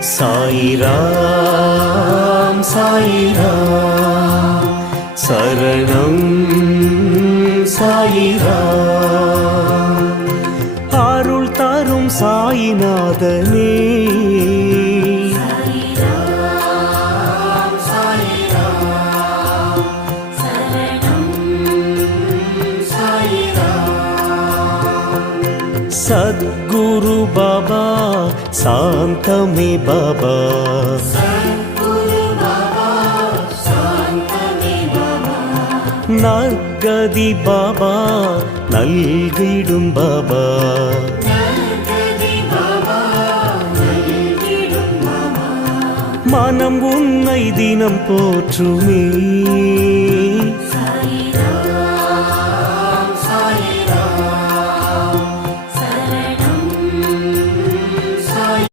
சாயிராம் சாயிராம் சரணம் சாயிராம். அருள் தரும் சாயிநாதனே சத்குரு பாபா சாந்தமே பாபா நற்கதி பாபா நல்கிடும் பாபா மனம் உன்னை தினம் போற்றுமே